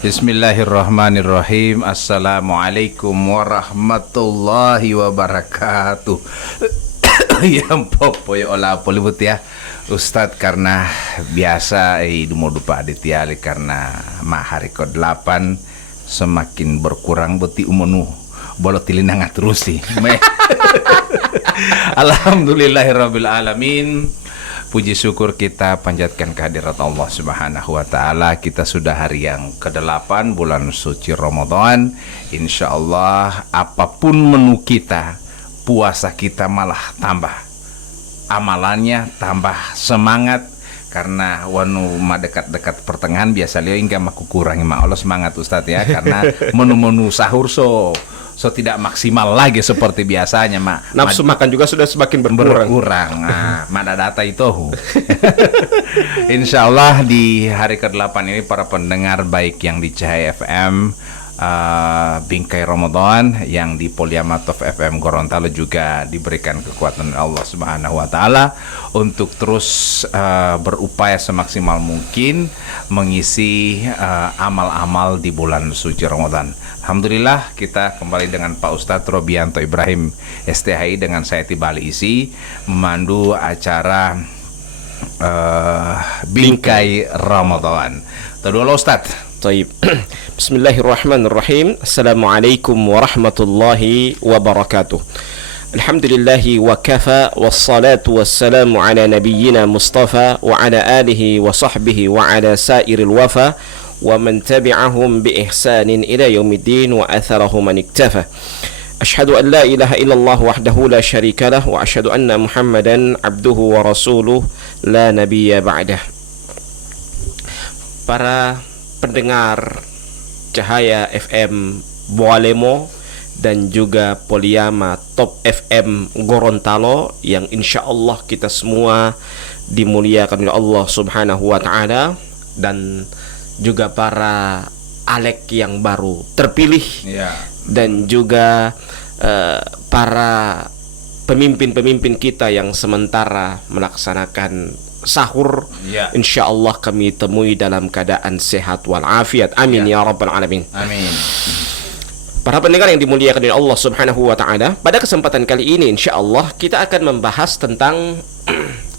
Bismillahirrahmanirrahim. Assalamualaikum warahmatullahi wabarakatuh. Ya popo ya olah polibut ya Ustadz, karena biasa mau dupa aditya karena hari ke-8 semakin berkurang beti umunu bolot tilinanga terus sih. Alhamdulillahirabbil alamin. Puji syukur kita panjatkan kehadirat Allah Subhanahu wa taala. Kita sudah hari yang ke-8 bulan suci Ramadan. Insya Allah apapun menu kita, puasa kita malah tambah amalannya, tambah semangat. Karena wanu dekat-dekat pertengahan biasa lihat hingga maku kurangi Allah semangat Ustadz ya. Karena menu-menu sahur so tidak maksimal lagi seperti biasanya nafsu makan juga sudah semakin berkurang. Mana data itu. Insya Allah di hari ke-8 ini para pendengar baik yang di Cahaya FM Bingkai Ramadan, yang di Poliamatov FM Gorontalo juga diberikan kekuatan Allah Subhanahu wa taala untuk terus berupaya semaksimal mungkin mengisi amal-amal di bulan suci Ramadan. Alhamdulillah kita kembali dengan Pak Ustadz Robianto Ibrahim STHI dengan saya Tibali Isi memandu acara Bingkai Ramadan. Tadul Ustadz. Taib. Bismillahirrahmanirrahim. Assalamualaikum warahmatullahi wabarakatuh. Alhamdulillahi wa kafa wassalatu wassalamu ala nabiyyina Mustafa wa ala alihi wa sahbihi wa ala sairil wafa wa man tabi'ahum bi ihsanin ila yaumiddin wa atharahu man iktafa. Ashhadu an la ilaha illallah wahdahu la syarika lah wa ashhadu anna Muhammadan abduhu wa rasuluh la nabiyya ba'dah. Para pendengar Cahaya FM Boalemo dan juga Poliama Top FM Gorontalo yang insya Allah kita semua dimuliakan oleh Allah Subhanahu wa taala, dan juga para alek yang baru terpilih dan juga para pemimpin-pemimpin kita yang sementara melaksanakan sahur, insya Allah kami temui dalam keadaan sehat walafiat. Amin ya rabbal alamin. Amin. Para pendengar yang dimuliakan oleh Allah Subhanahu wa taala, pada kesempatan kali ini insya Allah kita akan membahas tentang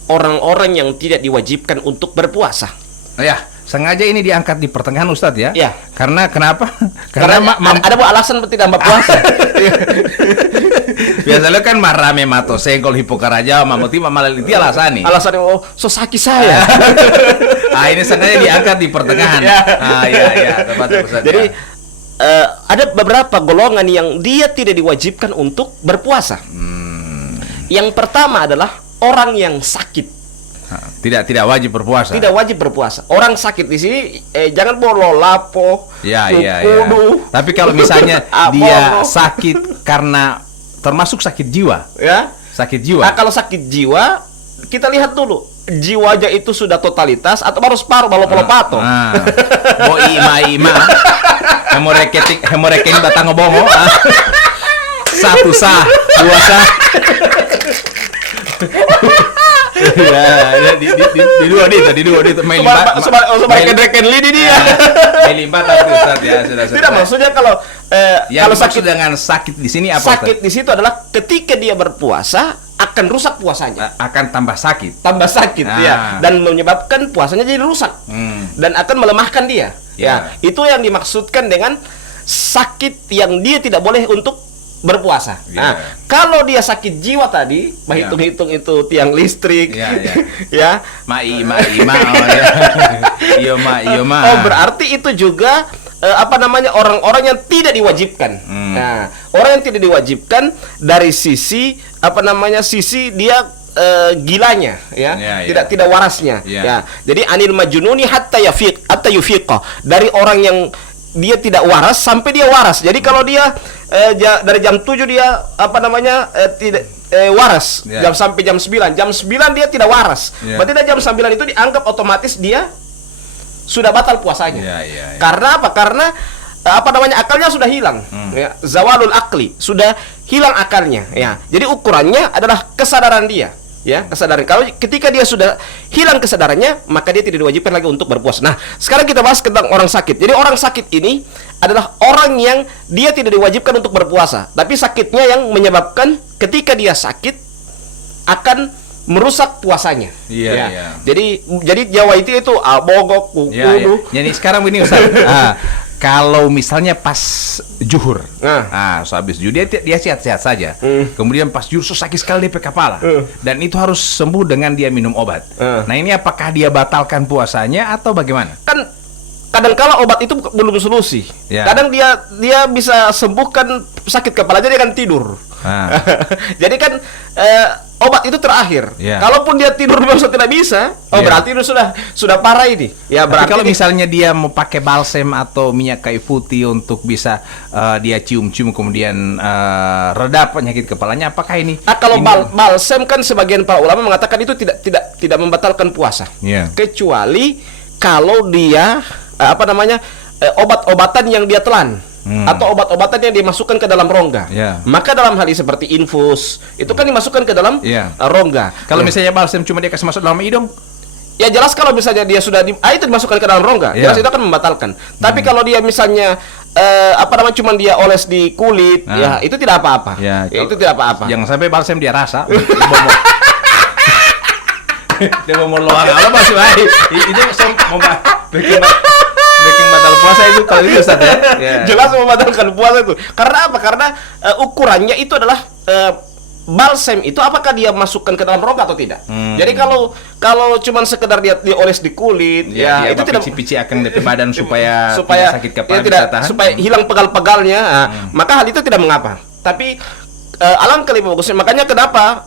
orang-orang yang tidak diwajibkan untuk berpuasa. Ya, sengaja ini diangkat di pertengahan Ustadz ya. Ya. Karena kenapa? Karena ada alasan tidak berpuasa. Biasanya kan marame mato senggol hipokaraja mamuti mamaliti alasani. Alasannya so sakit saya. Ini sengaja diangkat di pertengahan. Iya, tepat Ustadz. Jadi ada beberapa golongan yang dia tidak diwajibkan untuk berpuasa. Yang pertama adalah orang yang sakit. Tidak wajib berpuasa. Tidak wajib berpuasa. Orang sakit di sini jangan bolo lapo. Iya. Tapi kalau misalnya dia sakit karena termasuk sakit jiwa. Ya. Sakit jiwa. Nah, kalau sakit jiwa kita lihat dulu jiwanya itu sudah totalitas atau baru separuh baru polopato. Bo ima. Hemoreketing batang ngobongo. Satu sah, dua sah. Ya, di dua itu main limbat. Reken lidi dia. Main limbat tapi Ustaz ya, sudah. Tidak, maksudnya kalau sakit dengan sakit di sini apa? Sakit di situ adalah ketika dia berpuasa akan rusak puasanya. Akan tambah sakit. Ya, dan menyebabkan puasanya jadi rusak. Dan akan melemahkan dia. Ya, itu yang dimaksudkan dengan sakit yang dia tidak boleh untuk berpuasa. Nah, kalau dia sakit jiwa tadi, hitung-hitung itu tiang listrik, ya. Oh, berarti itu juga orang-orang yang tidak diwajibkan. Nah, orang yang tidak diwajibkan dari sisi sisi dia gilanya, tidak warasnya. Ya. Jadi anil majnuni hatta yufiqa, dari orang yang dia tidak waras sampai dia waras. Jadi kalau dia dari jam 7 dia tidak waras, sampai jam 9. Jam 9 dia tidak waras. Berarti dari jam 9 itu dianggap otomatis dia sudah batal puasanya. Karena apa? Karena akalnya sudah hilang. Zawalul akli, sudah hilang akalnya. Jadi ukurannya adalah kesadaran dia. Ya, kesadaran. Kalau ketika dia sudah hilang kesadarannya, maka dia tidak diwajibkan lagi untuk berpuasa. Nah, sekarang kita bahas tentang orang sakit. Jadi orang sakit ini adalah orang yang dia tidak diwajibkan untuk berpuasa, tapi sakitnya yang menyebabkan ketika dia sakit akan merusak puasanya. Iya, ya. iya. Jadi Jawa itu bogok, kuku. Ya, ya. Jadi sekarang begini Ustaz. Kalau misalnya pas juhur, habis juhur dia sehat-sehat saja. Kemudian pas juhur sakit sekali DP kepala, dan itu harus sembuh dengan dia minum obat. Nah ini apakah dia batalkan puasanya atau bagaimana? Kan kadang-kala obat itu belum solusi. Ya. Kadang dia bisa sembuhkan sakit kepalanya, dia akan tidur. Jadi kan obat itu terakhir. Ya. Kalaupun dia tidur memang tidak bisa, berarti itu sudah parah ini. Ya Tapi berarti kalau misalnya dia mau pakai balsem atau minyak kayu putih untuk bisa dia cium-cium kemudian reda penyakit kepalanya, apakah ini? Kalau balsem kan sebagian para ulama mengatakan itu tidak membatalkan puasa. Ya. Kecuali kalau dia obat-obatan yang dia telan. Atau obat-obatan yang dimasukkan ke dalam rongga. Maka dalam hal ini seperti infus itu kan dimasukkan ke dalam rongga. Kalau misalnya balsem cuma dia kasih masuk dalam hidung, ya jelas kalau misalnya dia sudah itu dimasukkan ke dalam rongga, jelas itu akan membatalkan. Tapi kalau dia misalnya cuma dia oles di kulit, ya itu tidak apa-apa. Itu tidak apa-apa. Jangan sampai balsem dia rasa. Dia mau luar apa masih baik. Itu mau bikin batal puasa itu kalau itu Ustaz ya. Jelas membatalkan puasa itu. Karena apa? Karena ukurannya itu adalah balsem itu apakah dia masukkan ke dalam rongga atau tidak. Jadi kalau cuma sekedar dia dioles di kulit, dia itu tidak pici-pici akan di badan supaya tidak sakit kepala, tidak tahan. Supaya hilang pegal-pegalnya, maka hal itu tidak mengapa. Tapi alangkah lebih bagusnya. Makanya kenapa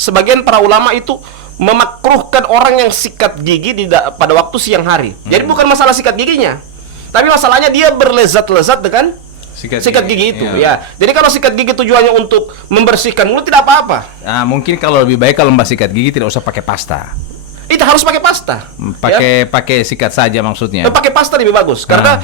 sebagian para ulama itu memakruhkan orang yang sikat gigi pada waktu siang hari. Jadi bukan masalah sikat giginya, tapi masalahnya dia berlezat-lezat dengan sikat gigi itu. Ya. Jadi kalau sikat gigi tujuannya untuk membersihkan mulut tidak apa-apa. Mungkin kalau lebih baik kalau sikat gigi tidak usah pakai pasta. Itu harus pakai pasta. Pakai sikat saja maksudnya. Pakai pasta lebih bagus. Karena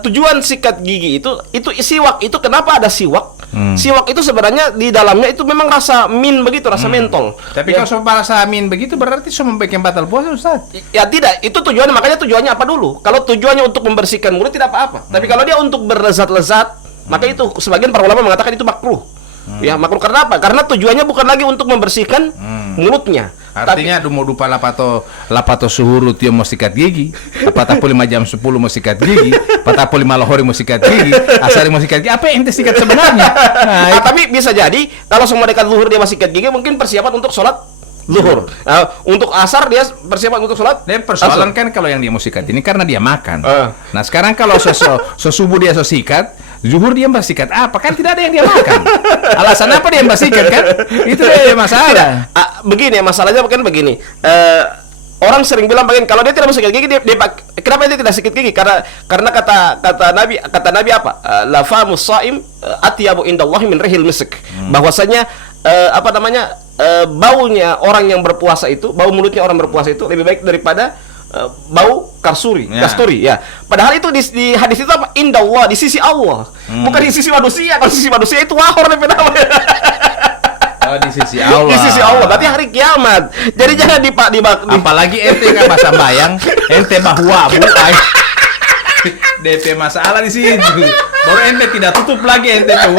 tujuan sikat gigi itu siwak itu kenapa ada siwak? Siwak itu sebenarnya di dalamnya itu memang rasa mint begitu, rasa mentol. Tapi kalau soal rasa mint begitu berarti semua bikin batal puasa Ustaz. Ya tidak, itu tujuannya, makanya tujuannya apa dulu? Kalau tujuannya untuk membersihkan mulut tidak apa-apa. Tapi kalau dia untuk berlezat-lezat, maka itu sebagian para ulama mengatakan itu makruh. Ya makruh karena apa? Karena tujuannya bukan lagi untuk membersihkan mulutnya. Artinya mau dupa lapato suhuru dia mau sikat gigi, lapatapo 5 jam 10 mau sikat gigi, patapo 5 lohori mau sikat gigi, asari mau sikat gigi. Apa yang ente sikat sebenarnya? Tapi bisa jadi kalau semua dekat zuhur dia masih sikat gigi, mungkin persiapan untuk sholat zuhur. Untuk asar dia persiapan untuk sholat. Dan persoalan kan kalau yang dia mau sikat ini karena dia makan. Nah sekarang kalau sesubuh dia sikat, zuhur dia bersikat apa? Kan tidak ada yang dia makan. Alasan apa dia bersikat kan? Itu dia masalah. Begini masalahnya bukan begini. Orang sering bilang begini, kalau dia tidak mau sikat gigi, kenapa dia tidak sikat gigi? Karena kata Nabi apa? La famus shaim atyabu indallahi min rihil misk. Bahwasanya baunya orang yang berpuasa itu, bau mulutnya orang berpuasa itu lebih baik daripada bau kasturi. Ya. Padahal itu di hadis itu apa? Indallah, di sisi Allah. Bukan di sisi manusia. Kalau di sisi manusia itu wahor lebih namanya. Di sisi Allah. Di sisi Allah. Berarti hari kiamat. Jadi jangan apalagi ente kan bahasa bayang, ente bahwa bu. DP masalah di situ. Baru ente tidak tutup lagi ente tuh.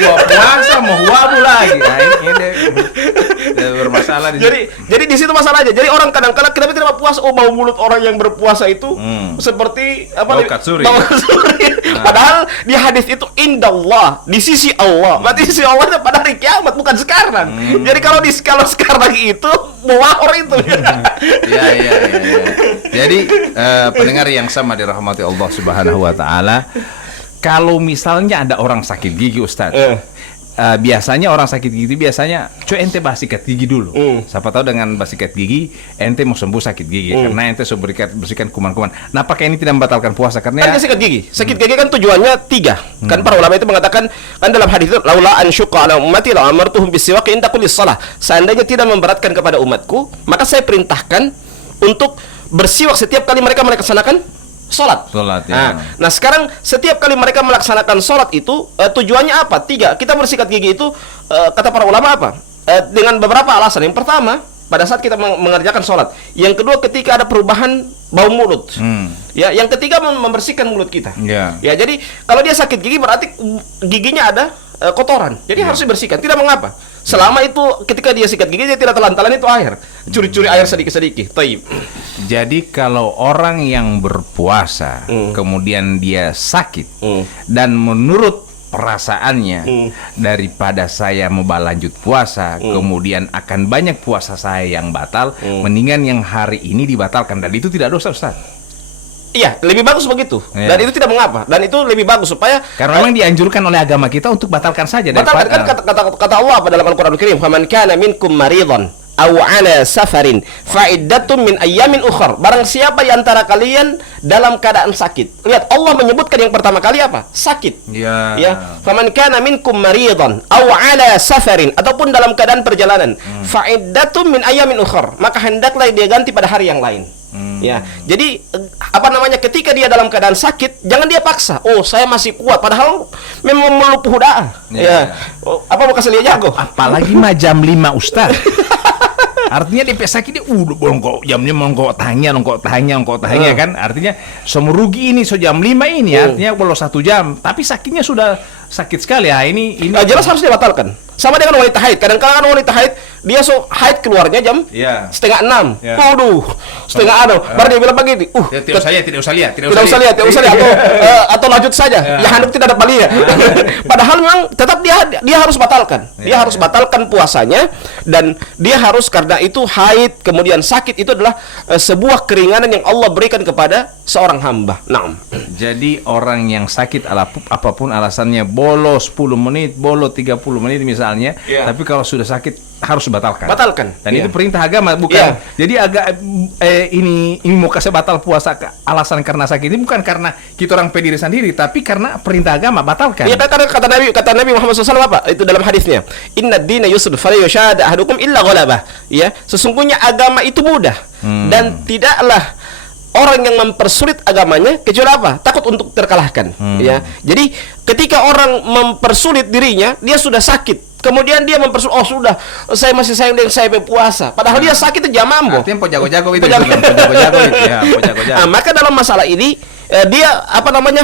Puasa mau wabu lagi. Ini bermasalah di jadi di situ masalahnya. Jadi orang kadang-kadang kenapa tidak puasa? Bau mulut orang yang berpuasa itu seperti bau katsuri. Padahal di hadis itu indallah, di sisi Allah. Berarti di sisi Allah itu pada hari kiamat, bukan sekarang. Jadi kalau sekarang itu mewahor itu. Iya. Jadi pendengar yang sama dirahmati Allah Subhanahu wa taala, kalau misalnya ada orang sakit gigi Ustaz, biasanya orang sakit gigi biasanya ente sikat gigi dulu. Siapa tahu dengan sikat gigi ente mau sembuh sakit gigi karena ente sudah bersihkan kuman-kuman. Nah, apakah ini tidak membatalkan puasa? Karena sikat gigi kan tujuannya 3. Kan para ulama itu mengatakan kan dalam hadis itu laula an syuqa ala ummati la amartuhum bisiwak inda kulli shalah. Seandainya tidak memberatkan kepada umatku, maka saya perintahkan untuk bersiwak setiap kali mereka melaksanakan sholat. Ya. Nah, sekarang setiap kali mereka melaksanakan sholat itu tujuannya apa? 3. Kita bersikat gigi itu kata para ulama apa? Dengan beberapa alasan. Yang pertama, pada saat kita mengerjakan sholat. Yang kedua, ketika ada perubahan bau mulut. Ya, yang ketiga, membersihkan mulut kita. Ya, jadi kalau dia sakit gigi berarti giginya ada kotoran. Jadi harus dibersihkan. Tidak mengapa. Selama itu ketika dia sikat gigi dia tidak telan-telan itu air. Curi-curi air sedikit-sedikit. Taib. Jadi kalau orang yang berpuasa kemudian dia sakit dan menurut perasaannya daripada saya mau lanjut puasa kemudian akan banyak puasa saya yang batal, mendingan yang hari ini dibatalkan, dan itu tidak dosa, Ustaz. Iya, lebih bagus begitu. Dan itu tidak mengapa. Dan itu lebih bagus supaya karena memang dianjurkan oleh agama kita untuk batalkan saja. Batalkan, kan kata Allah apa dalam Al-Qur'an Al-Karim, "Faman kana minkum maridhan aw 'ala safarin fa'iddatun min ayyamin ukhra." Barang siapa di antara kalian dalam keadaan sakit. Lihat, Allah menyebutkan yang pertama kali apa? Sakit. Ya. "Faman kana minkum maridhan aw 'ala safarin," ataupun dalam keadaan perjalanan. "Fa'iddatun min ayyamin ukhra." Maka hendaklah dia ganti pada hari yang lain. Ya, jadi ketika dia dalam keadaan sakit, jangan dia paksa. Oh, saya masih kuat, padahal memang melupuh dah. Ya. Oh, apa mau kasih lihat jago? Apalagi mah jam 5, Ustaz. Artinya dia sakit dia udah bongkok jamnya mongkok tanya kan. Artinya semua rugi ini jam 5 ini artinya belum 1 jam, tapi sakitnya sudah sakit sekali. Ya, ini jelas harus dibatalkan. Sama dengan wanita haid. Kadang-kadang wanita haid dia haid keluarnya jam 5:30. Waduh, 5:30. Baru dia bilang begini, tidak usah lihat. Atau lanjut saja. Ya handuk tidak ada balinya. Padahal memang tetap dia harus batalkan. Dia harus batalkan puasanya, dan dia harus, karena itu haid kemudian sakit itu adalah sebuah keringanan yang Allah berikan kepada seorang hamba. Naam. Jadi orang yang sakit apapun alasannya, bolo 10 menit, bolo 30 menit misalnya, tapi kalau sudah sakit harus batalkan. Dan itu perintah agama, bukan. Jadi ini mau kasih batal puasa alasan karena sakit ini bukan karena kita orang pediri sendiri, tapi karena perintah agama, batalkan. Iya, kata Nabi Muhammad SAW apa? Itu dalam hadisnya. "Inna ad-dina yusr fala yushada ahadukum illa ghalabah." Ya, sesungguhnya agama itu mudah dan tidaklah orang yang mempersulit agamanya kecuali apa? Takut untuk terkalahkan. Ya. Jadi ketika orang mempersulit dirinya, dia sudah sakit. Kemudian dia mempersulit, oh sudah, saya masih sayang dengan saya berpuasa. Padahal dia sakit itu jamambo. Artinya jago-jago itu. Maka dalam masalah ini dia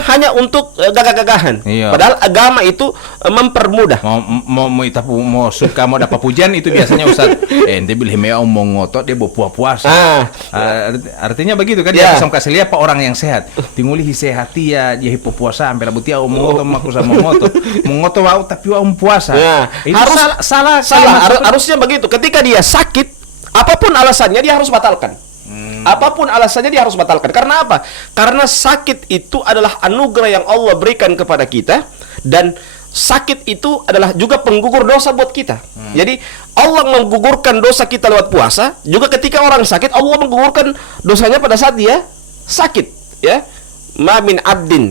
hanya untuk gagah-gagahan. Padahal agama itu mempermudah. Mau suka mau dapat pujian itu biasanya Ustaz. Ente bilih mau ngotot dia bawa puasa. Artinya begitu kan, dia bisa kasih lihat pak orang yang sehat. Tinguli sehati ya dia puasa sampai labuti mau ngotot wau tapi wau puasa. Itu salah. Harusnya begitu. Ketika dia sakit, apapun alasannya dia harus batalkan. Apapun alasannya dia harus batalkan. Karena apa? Karena sakit itu adalah anugerah yang Allah berikan kepada kita, dan sakit itu adalah juga penggugur dosa buat kita. Jadi Allah menggugurkan dosa kita lewat puasa. Juga ketika orang sakit, Allah menggugurkan dosanya pada saat dia sakit. Ya, ma min abdin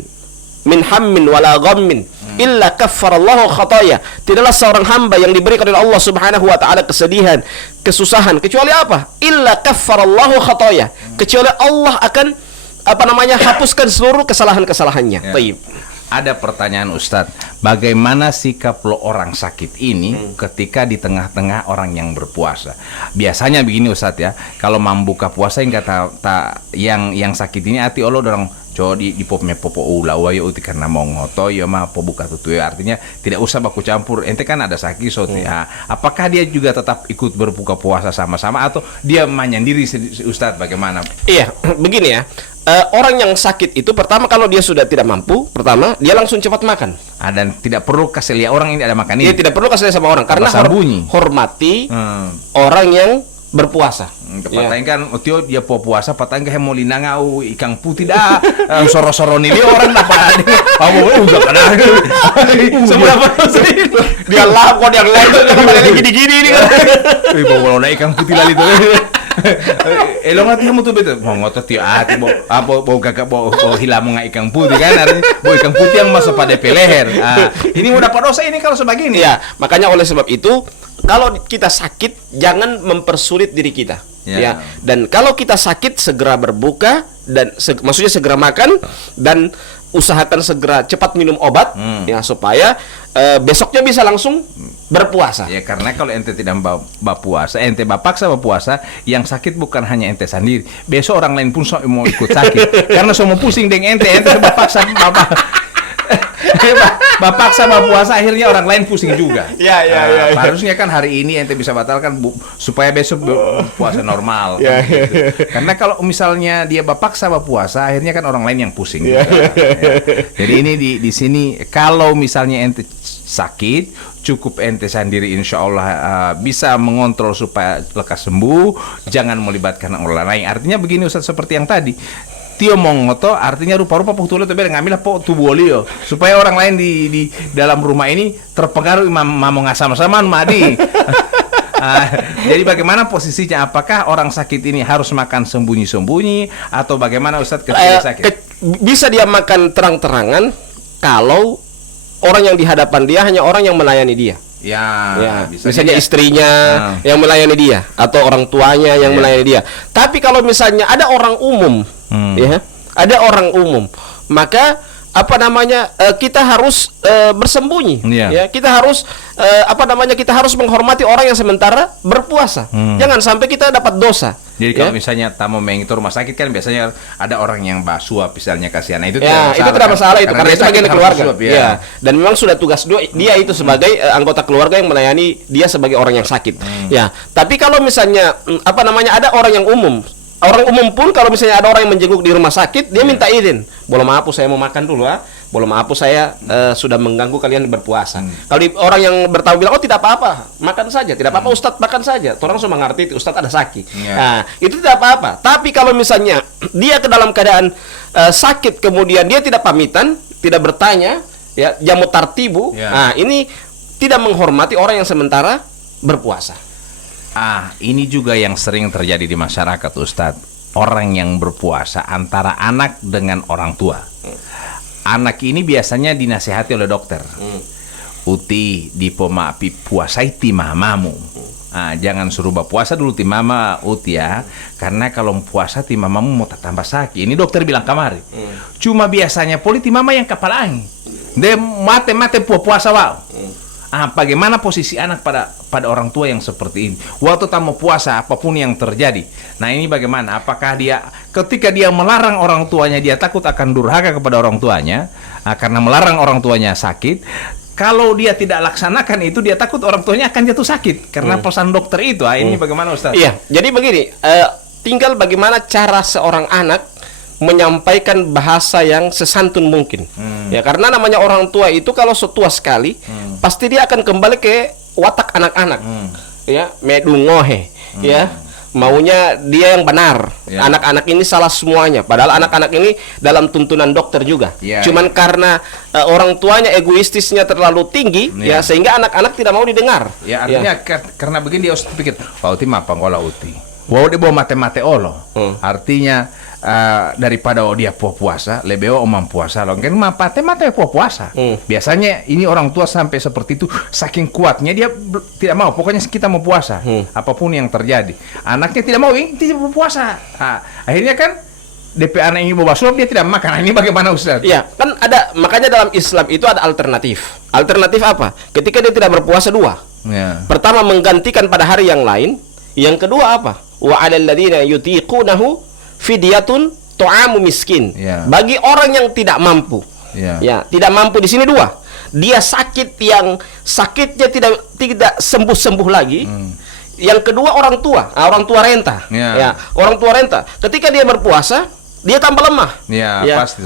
min hammin wala ghammin illa kaffarallahu khataya. Tidaklah seorang hamba yang diberikan oleh Allah Subhanahu wa taala kesedihan, kesusahan, kecuali apa? Illa kaffarallahu khataya. Kecuali Allah akan hapuskan seluruh kesalahan-kesalahannya. Baik. Ada pertanyaan Ustadz, bagaimana sikap lo orang sakit ini ketika di tengah-tengah orang yang berpuasa? Biasanya begini Ustadz ya, kalau membuka puasa yang sakit ini hati Allah dorong di popme popo ula wayo uti karena mau ngoto ya mah buka tutu ya, artinya tidak usah baku campur, ente kan ada sakit apakah dia juga tetap ikut berbuka puasa sama-sama atau dia menyendiri Ustadz, bagaimana? Iya, begini ya. Orang yang sakit itu pertama kalau dia sudah tidak mampu, pertama dia langsung cepat makan. Dan tidak perlu kasih lihat orang ini ada makan ini. Dia tidak perlu kasih lihat sama orang karena hormati orang yang berpuasa. Patang kan dia puasa patang ke hemolina ngau ikan putih dah soro-soro nih dia orang dapat udah kena seberapa dia lakon yang lain lagi gini-gini ini kan bawa ikan putih lali tuh elong hati kamu tuh betul mau ngotot tiap bau gagak bau hilang ikan putih kan, artinya bau ikan putih yang masuk pada peleher. Ini mau dapat dosa ini kalau sebegini ya. Makanya oleh sebab itu kalau kita sakit jangan mempersulit diri kita. Ya. Dan kalau kita sakit segera berbuka, dan maksudnya segera makan dan usahakan segera cepat minum obat ya supaya besoknya bisa langsung berpuasa. Ya karena kalau ente tidak berpuasa, ente paksa berpuasa, yang sakit bukan hanya ente sendiri. Besok orang lain pun mau ikut sakit. Karena semua pusing dengan ente paksa bapak sama puasa, akhirnya orang lain pusing juga. Ya. Harusnya kan hari ini ente bisa batalkan supaya besok puasa normal. Ya. Gitu. Karena kalau misalnya dia bapak sama puasa, akhirnya kan orang lain yang pusing juga. Ya. Jadi ini di sini kalau misalnya ente sakit, cukup ente sendiri insya Allah bisa mengontrol supaya lekas sembuh, jangan melibatkan orang lain. Artinya begini Ustaz, seperti yang tadi Tio mongoto artinya rupa-rupa putulo tebe ngambil po tubolio supaya orang lain di dalam rumah ini terpengaruh mau ngasam-saman madi. Jadi bagaimana posisinya? Apakah orang sakit ini harus makan sembunyi-sembunyi atau bagaimana Ustadz ketika sakit? Bisa dia makan terang-terangan kalau orang yang di hadapan dia hanya orang yang melayani dia. Ya, misalnya istrinya yang melayani dia atau orang tuanya yang melayani dia. Tapi kalau misalnya ada orang umum, ya, ada orang umum, maka apa namanya kita harus bersembunyi, ya, kita harus kita harus menghormati orang yang sementara berpuasa. Jangan sampai kita dapat dosa. Jadi kalau misalnya tamu itu rumah sakit kan biasanya ada orang yang basuap misalnya kasihan. Nah, itu tidak masalah itu karena itu bagian keluarga. Ya. Dan memang sudah tugas dia itu sebagai anggota keluarga yang melayani dia sebagai orang yang sakit. Ya. Tapi kalau misalnya ada orang yang umum. Orang umum pun kalau misalnya ada orang yang menjenguk di rumah sakit, dia minta izin. Boleh maaf saya mau makan dulu Boleh maaf saya sudah mengganggu kalian berpuasa. Kalau orang yang bertamu bilang, oh tidak apa-apa, makan saja. Tidak apa-apa Ustadz, makan saja. Orang semua ngerti Ustadz ada sakit. Nah, itu tidak apa-apa. Tapi kalau misalnya dia ke dalam keadaan sakit, kemudian dia tidak pamitan, tidak bertanya, ya jamu tartibu. Nah, ini tidak menghormati orang yang sementara berpuasa. Ini juga yang sering terjadi di masyarakat Ustadz. Orang yang berpuasa antara anak dengan orang tua. Anak ini biasanya dinasihati oleh dokter. Uti dipomaapi puasai ti mamamu. Jangan suruh berpuasa dulu ti mama Uti ya. Karena kalau puasa ti mamamu mau tambah sakit. Ini dokter bilang kemarin. Cuma biasanya politi mama yang kapalangi. Dia mate puasa wow. Bagaimana posisi anak pada orang tua yang seperti ini? Waktu tamu puasa apapun yang terjadi. Nah ini bagaimana? Apakah dia ketika dia melarang orang tuanya, dia takut akan durhaka kepada orang tuanya karena melarang orang tuanya sakit. Kalau dia tidak laksanakan itu, dia takut orang tuanya akan jatuh sakit karena pesan dokter itu. Ini bagaimana Ustaz? Iya, jadi begini. Tinggal bagaimana cara seorang anak menyampaikan bahasa yang sesantun mungkin. Ya karena namanya orang tua itu kalau setua sekali pasti dia akan kembali ke watak anak-anak. Ya, medungohe. Ya, maunya dia yang benar. Anak-anak ini salah semuanya. Padahal anak-anak ini dalam tuntunan dokter juga. Cuman karena orang tuanya egoistisnya terlalu tinggi, ya sehingga anak-anak tidak mau didengar. Ya artinya karena begini dia harus pikir, "Pauti mapa ngola uti." Wow, dia bawa mate-mate olo. Artinya daripada dia puasa, lebih omam puasa loh. Kan mate puasa. Biasanya ini orang tua sampai seperti itu, saking kuatnya dia tidak mau. Pokoknya kita mau puasa, apapun yang terjadi. Anaknya tidak mau, tidak mau puasa. Akhirnya kan DP anak ini bawa suap, dia tidak makan. Ini bagaimana Ustaz? Iya, kan ada, makanya dalam Islam itu ada alternatif. Alternatif apa? Ketika dia tidak berpuasa dua. Pertama menggantikan pada hari yang lain. Yang kedua apa? Wa 'alal ladzina yutiqunahu fidyatun tu'amu miskin. Bagi orang yang tidak mampu. Ya, tidak mampu di sini dua. Dia sakit yang sakitnya tidak sembuh-sembuh lagi. Yang kedua orang tua renta. Ya, orang tua renta. Ketika dia berpuasa, dia tambah lemah.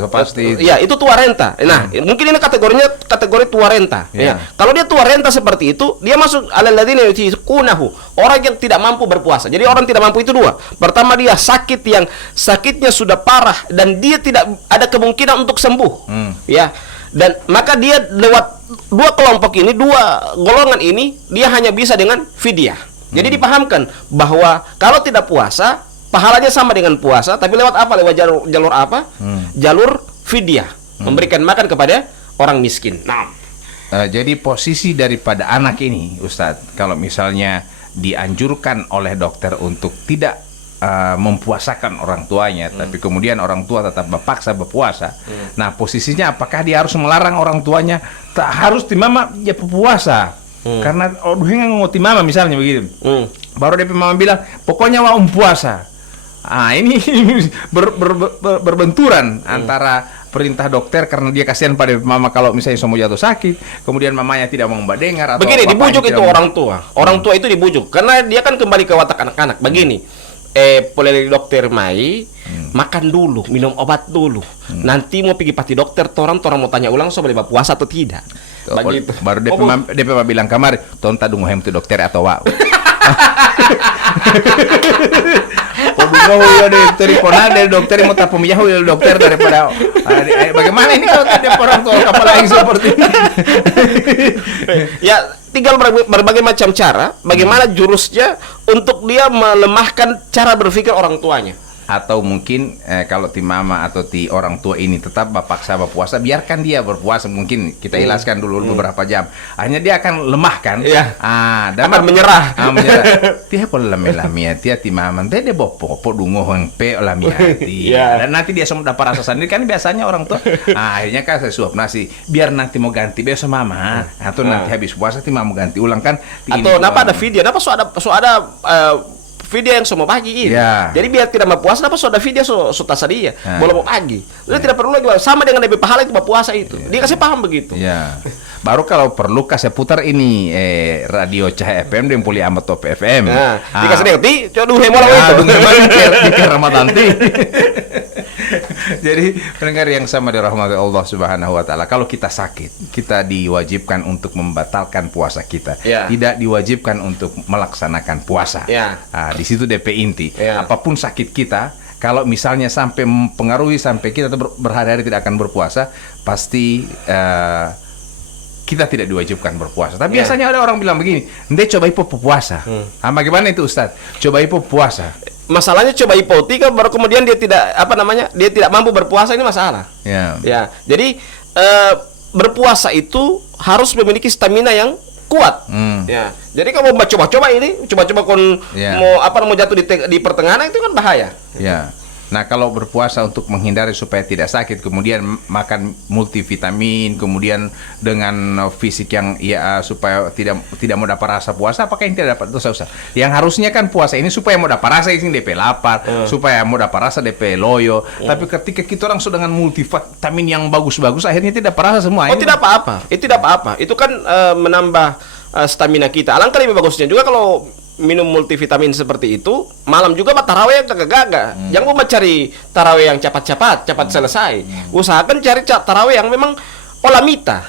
Pasti. Ya, itu tua renta. Nah, mungkin ini kategori tua renta. Ya. Kalau dia tua renta seperti itu, dia masuk alal ladzina yutiqunahu, orang yang tidak mampu berpuasa. Jadi orang tidak mampu itu dua. Pertama dia sakit yang sakitnya sudah parah dan dia tidak ada kemungkinan untuk sembuh. Ya. Dan maka dia lewat dua kelompok ini, dua golongan ini, dia hanya bisa dengan fidyah. Jadi dipahamkan bahwa kalau tidak puasa pahalanya sama dengan puasa, tapi lewat apa? Lewat jalur apa? Jalur fidyah, memberikan makan kepada orang miskin. Nah, jadi posisi daripada anak ini, Ustadz, kalau misalnya dianjurkan oleh dokter untuk tidak mempuasakan orang tuanya, tapi kemudian orang tua tetap berpaksa berpuasa. Nah, posisinya apakah dia harus melarang orang tuanya tak harus ti mama ya berpuasa? Karena hengan ngoti mama misalnya begitu. Baru DP mama bilang, pokoknya wa puasa. Ini berbenturan antara perintah dokter karena dia kasihan pada mama kalau misalnya semua jatuh sakit, kemudian mamanya tidak mau dengar atau begini dibujuk itu orang tua. Orang tua itu dibujuk karena dia kan kembali ke watak anak-anak. Begini. Boleh dokter Mai makan dulu, minum obat dulu. Nanti mau pergi pati dokter, orang mau tanya ulang boleh puasa atau tidak. Begitu. Baru DP bilang kamar, tonta dungu hem tu dokter atau wa. Kodungo ya dokter dari dokter mau tak pemiyahu ya dokter daripada bagaimana ini kalau ada orang tua kapal yang seperti ini. Ya tinggal berbagai macam cara bagaimana jurusnya untuk dia melemahkan cara berpikir orang tuanya. Atau mungkin kalau ti mama atau ti orang tua ini tetap paksa berpuasa, biarkan dia berpuasa, mungkin kita ilaskan dulu beberapa jam. Hanya dia akan lemah kan? Dan akan menyerah. Menyerah. Dia pola lamia dia ti mama, dia bopo dungo hang pe lamia. Dan nanti dia semua dapat rasa sendiri kan biasanya orang tua. Akhirnya kan saya suap nasi, biar nanti mau ganti besok mama. Atau nanti habis puasa ti mama ganti ulang kan. Atau kenapa ada video? Kenapa ada video yang semua pagi ini. Jadi biar tidak mau puasa, apa sudah video sudah sadia. Boleh mau pagi. Udah tidak perlu lagi sama dengan lebih pahala itu puasa itu. Dia kasih paham begitu. Baru kalau perlu kasih putar ini radio Cahaya FM dan Puli Amat Top FM. Dikasih ngerti, coba duhe mola itu. Di Ramadan ti. Jadi pendengar yang sama dirahmati Allah Subhanahu wa taala, kalau kita sakit, kita diwajibkan untuk membatalkan puasa kita. Tidak diwajibkan untuk melaksanakan puasa. Di situ DP inti. Apapun sakit kita, kalau misalnya sampai mempengaruhi sampai kita berhari-hari tidak akan berpuasa, pasti kita tidak diwajibkan berpuasa. Tapi biasanya ada orang bilang begini, "Ndek coba ipo puasa." Bagaimana itu Ustaz? Coba ipo puasa. Masalahnya coba hipotika baru kemudian dia tidak dia tidak mampu berpuasa, ini masalah. Jadi berpuasa itu harus memiliki stamina yang kuat. Jadi kalau mau coba-coba ini, coba-coba mau jatuh di pertengahan itu kan bahaya. Nah, kalau berpuasa untuk menghindari supaya tidak sakit, kemudian makan multivitamin, kemudian dengan fisik yang supaya tidak mau dapat rasa puasa, apakah ini tidak dapat dosa? Yang harusnya kan puasa ini supaya mau dapat rasa ini DP lapar, supaya mau dapat rasa DP loyo. Tapi ketika kita orang sudah dengan multivitamin yang bagus-bagus, akhirnya tidak dapat rasa semua. Tidak apa-apa. Itu tidak apa-apa. Itu kan menambah stamina kita. Alangkah lebih bagusnya juga kalau minum multivitamin seperti itu, malam juga tarawih gagak. Jangan mau cari tarawih yang cepat selesai. Usahakan cari tarawih yang memang olamita,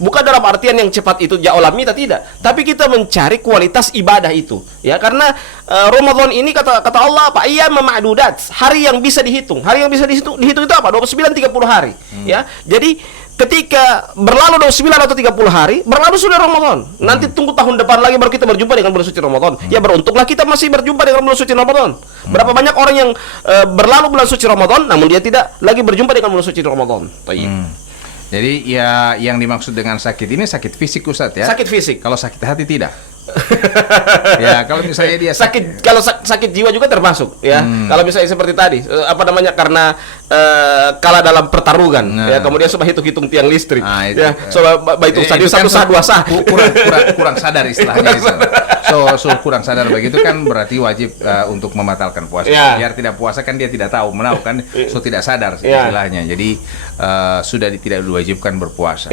bukan dalam artian yang cepat itu olamita, tidak. Tapi kita mencari kualitas ibadah itu, karena Ramadan ini kata Allah apa? Ayyam ma'dudat, hari yang bisa dihitung. Hari yang bisa dihitung itu apa? 29 30 hari, Jadi ketika berlalu 29 atau 30 hari, berlalu sudah Ramadan. Nanti tunggu tahun depan lagi baru kita berjumpa dengan bulan suci Ramadan. Ya beruntunglah kita masih berjumpa dengan bulan suci Ramadan. Berapa banyak orang yang berlalu bulan suci Ramadan namun dia tidak lagi berjumpa dengan bulan suci Ramadan. Jadi ya yang dimaksud dengan sakit ini sakit fisik Ustaz ya. Sakit fisik. Kalau sakit hati tidak. Kalau misalnya dia sakit, kalau sakit jiwa juga termasuk Kalau misalnya seperti tadi karena kalah dalam pertarungan kemudian coba hitung tiang listrik coba itu stadion 1 sah 2 sah kurang sadar istilahnya so kurang sadar begitu kan berarti wajib untuk membatalkan puasa. Biar tidak puasa kan dia tidak tahu kan tidak sadar istilahnya. Jadi sudah tidak diwajibkan berpuasa.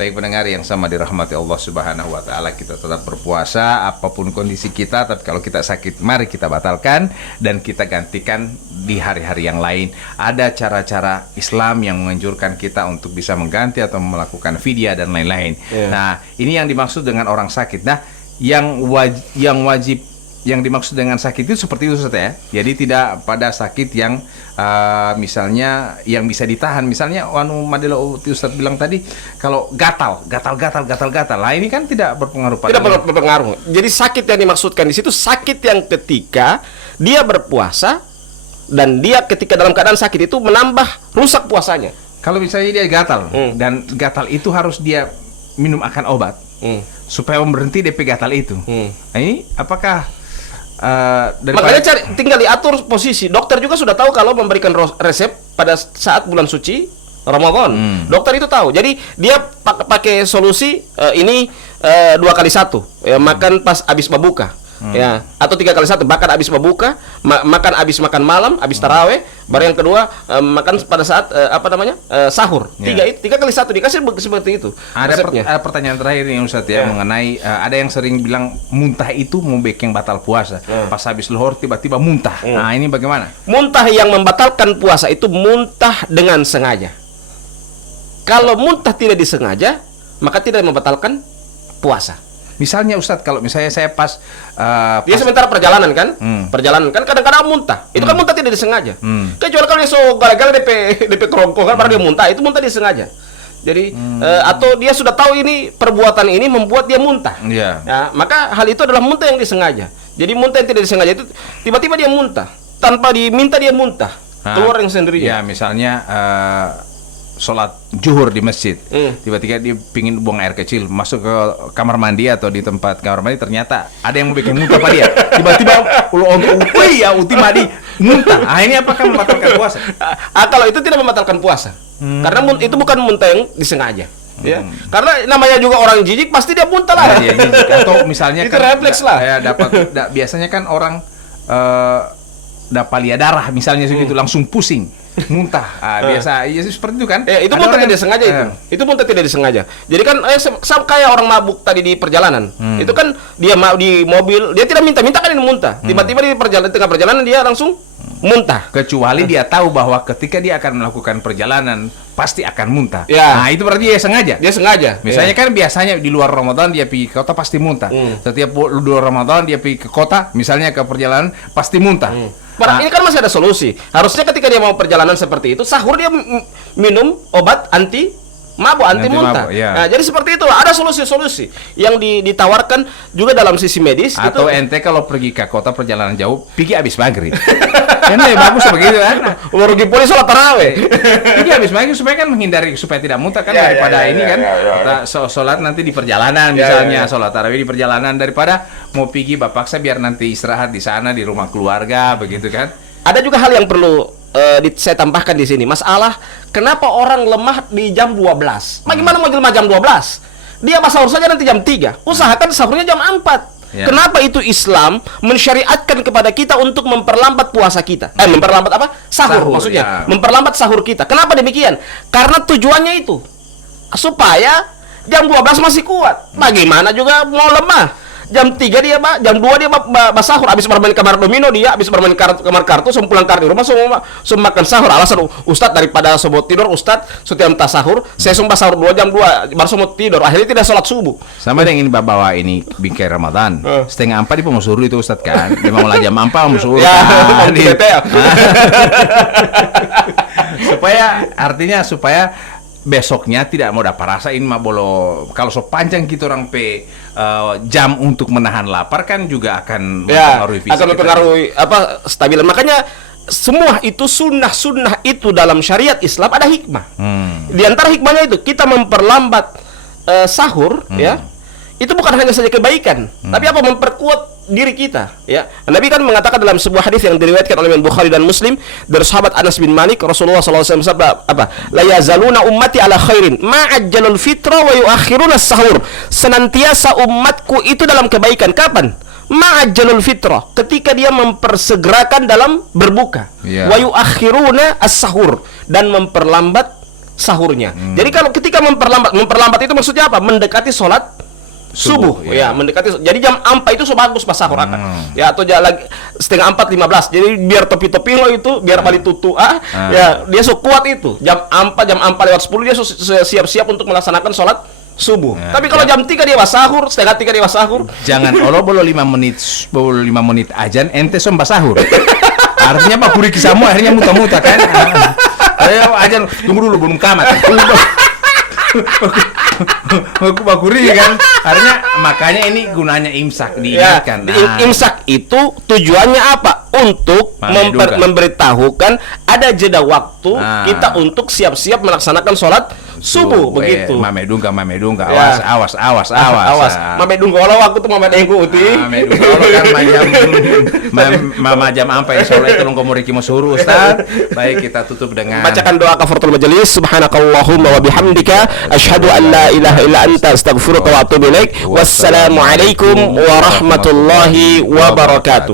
Baik pendengar yang sama dirahmati Allah Subhanahu wa taala, kita tetap berpuasa apapun kondisi kita, tapi kalau kita sakit mari kita batalkan dan kita gantikan di hari-hari yang lain. Ada cara-cara Islam yang menganjurkan kita untuk bisa mengganti atau melakukan fidyah dan lain-lain. Nah, ini yang dimaksud dengan orang sakit. Nah, yang wajib yang dimaksud dengan sakit itu seperti itu Ustaz ya. Jadi tidak pada sakit yang misalnya yang bisa ditahan. Misalnya Madelo Ustaz bilang tadi kalau gatal. Lah ini kan tidak berpengaruh pada tidak berpengaruh. Jadi sakit yang dimaksudkan di situ sakit yang ketika dia berpuasa dan dia ketika dalam keadaan sakit itu menambah rusak puasanya. Kalau misalnya dia gatal dan gatal itu harus dia minum akan obat supaya berhenti DP gatal itu. Nah, ini apakah Makanya tinggal diatur posisi. Dokter juga sudah tahu kalau memberikan resep pada saat bulan suci Ramadan. Dokter itu tahu. Jadi dia pakai solusi ini 2x1 ya, makan pas habis berbuka. Ya, atau 3x1, makan habis berbuka, makan habis makan malam, habis taraweh, baru yang kedua makan pada saat sahur. Tiga kali satu dikasih seperti itu. Ada pertanyaan terakhir nih Ustaz ya, mengenai ada yang sering bilang muntah itu mau bikin batal puasa. Pas habis lohor tiba-tiba muntah. Nah, ini bagaimana? Muntah yang membatalkan puasa itu muntah dengan sengaja. Kalau muntah tidak disengaja, maka tidak membatalkan puasa. Misalnya Ustadz, kalau misalnya saya pas dia sementara perjalanan kan, perjalanan kan kadang-kadang muntah, itu kan muntah tidak disengaja. Kecuali kalau dia gara-gara DP kerongkongan, baru dia muntah, itu muntah disengaja. Jadi atau dia sudah tahu ini perbuatan ini membuat dia muntah, ya, maka hal itu adalah muntah yang disengaja. Jadi muntah yang tidak disengaja itu tiba-tiba dia muntah, tanpa diminta dia muntah, keluar yang sendirinya. Ya, misalnya sholat zuhur di masjid, tiba-tiba dia pingin buang air kecil, masuk ke kamar mandi atau di tempat kamar mandi, ternyata ada yang mau bikin muntah pada dia, tiba-tiba uti mandi muntah. Ini apakah membatalkan puasa? Kalau itu tidak membatalkan puasa, karena itu bukan muntah yang disengaja. Ya, karena namanya juga orang jijik, pasti dia muntah lah. Ya, atau misalnya itu kan refleks lah. Ya, biasanya kan orang dapat lihat darah misalnya segitu langsung pusing, muntah. Biasa ya seperti itu kan. Itu muntah tidak disengaja itu. Itu muntah tidak disengaja. Jadi kan sama kayak orang mabuk tadi di perjalanan. Itu kan dia di mobil, dia tidak minta kan ini muntah. Tiba-tiba di tengah perjalanan dia langsung muntah. Kecuali dia tahu bahwa ketika dia akan melakukan perjalanan pasti akan muntah. Ya. Nah, itu berarti dia sengaja. Dia sengaja. Misalnya kan biasanya di luar Ramadan dia pergi ke kota pasti muntah. Setiap luar Ramadan dia pergi ke kota, misalnya ke perjalanan pasti muntah. Ini kan masih ada solusi. Harusnya ketika dia mau perjalanan seperti itu, sahur dia minum obat anti muntah. Ya. Nah, jadi seperti itu ada solusi-solusi yang ditawarkan juga dalam sisi medis. Atau ente kalau pergi ke kota perjalanan jauh, pergi habis maghrib. Kan bagus begitu kan? Rugi pulih sholat taraweh. Pergi habis maghrib supaya kan menghindari supaya tidak muntah kan, daripada ini kan kita sholat nanti di perjalanan misalnya, sholat tarawih di perjalanan, daripada mau pergi bapak saya biar nanti istirahat di sana di rumah keluarga begitu kan. Ada juga hal yang perlu saya tambahkan di sini, masalah kenapa orang lemah di jam 12. Bagaimana mau jelma jam 12? Dia sahur saja nanti jam 3. Usahakan sahurnya jam 4. Ya. Kenapa itu Islam mensyariatkan kepada kita untuk memperlambat puasa kita? Memperlambat apa? Sahur maksudnya. Ya. Memperlambat sahur kita. Kenapa demikian? Karena tujuannya itu supaya jam 12 masih kuat. Bagaimana juga mau lemah? Jam 3 dia, jam 2 dia sahur, habis bermain kamar domino dia, habis bermain kamar kartu, pulang ke rumah semua makan sahur. Alasan Ustadz daripada sobat tidur, Ustadz setiap entah sahur, saya sumpah sahur 2 jam 2 baru semua tidur. Akhirnya tidak sholat subuh. Sama dengan ini bawa ini bingkai Ramadan. Setengah 4 di pemusuruh itu Ustadz kan. Dia mau jam 4 pemusuruh. supaya besoknya tidak mau dapat rasa ini mah bolo. Kalau panjang gitu orang jam untuk menahan lapar kan juga akan mempengaruhi fisik. Akan mempengaruhi stabilan. Makanya semua itu sunnah itu dalam syariat Islam ada hikmah. Di antara hikmahnya itu kita memperlambat sahur ya. Itu bukan hanya saja kebaikan, tapi memperkuat diri kita, ya. Nabi kan mengatakan dalam sebuah hadis yang diriwayatkan oleh Imam Bukhari dan Muslim dari sahabat Anas bin Malik, Rasulullah SAW bersabda la yazaluna ummati ala khairin ma ajjalul fitra wa yuakhiruna sahur. Senantiasa umatku itu dalam kebaikan. Kapan? Ma ajjalul fitra, ketika dia mempersegerakan dalam berbuka. Wa yuakhiruna as-sahur, dan memperlambat sahurnya. Jadi kalau ketika memperlambat itu maksudnya apa? Mendekati sholat subuh, ya mendekati. Jadi jam 4 itu bagus pas sahur akan. Ya, atau lagi setengah 4:15. Jadi biar topi-topi lo itu biar balik tutu ya dia kuat itu. Jam 4 lewat 10 dia siap-siap untuk melaksanakan sholat subuh. Tapi kalau jam 3 dia sahur, setengah 3 dia sahur. Jangan bolo 5 menit ajan ente somba sahur. Artinya Pak Kuri kisamu akhirnya muta-muta kan. Ayo ajan tunggu dulu belum tamat. Bakuri kan, artinya makanya ini gunanya imsak diingatkan. Imsak itu tujuannya apa? Untuk memberitahukan ada jeda waktu kita untuk siap-siap melaksanakan sholat subuh begitu. Mame dungga, Ya. awas. Awas. Mame dungga kalau waktu tuh mame dengku uti. Mame dungga kan majam ampe insyaallah itu nunggu muriki suruh Ustaz. Baik, kita tutup dengan bacakan doa kafaratul majelis. Subhanakallahumma wa bihamdika asyhadu an la ilaha illa anta astaghfiruka wa atubu ilaik. Wassalamualaikum warahmatullahi wabarakatuh.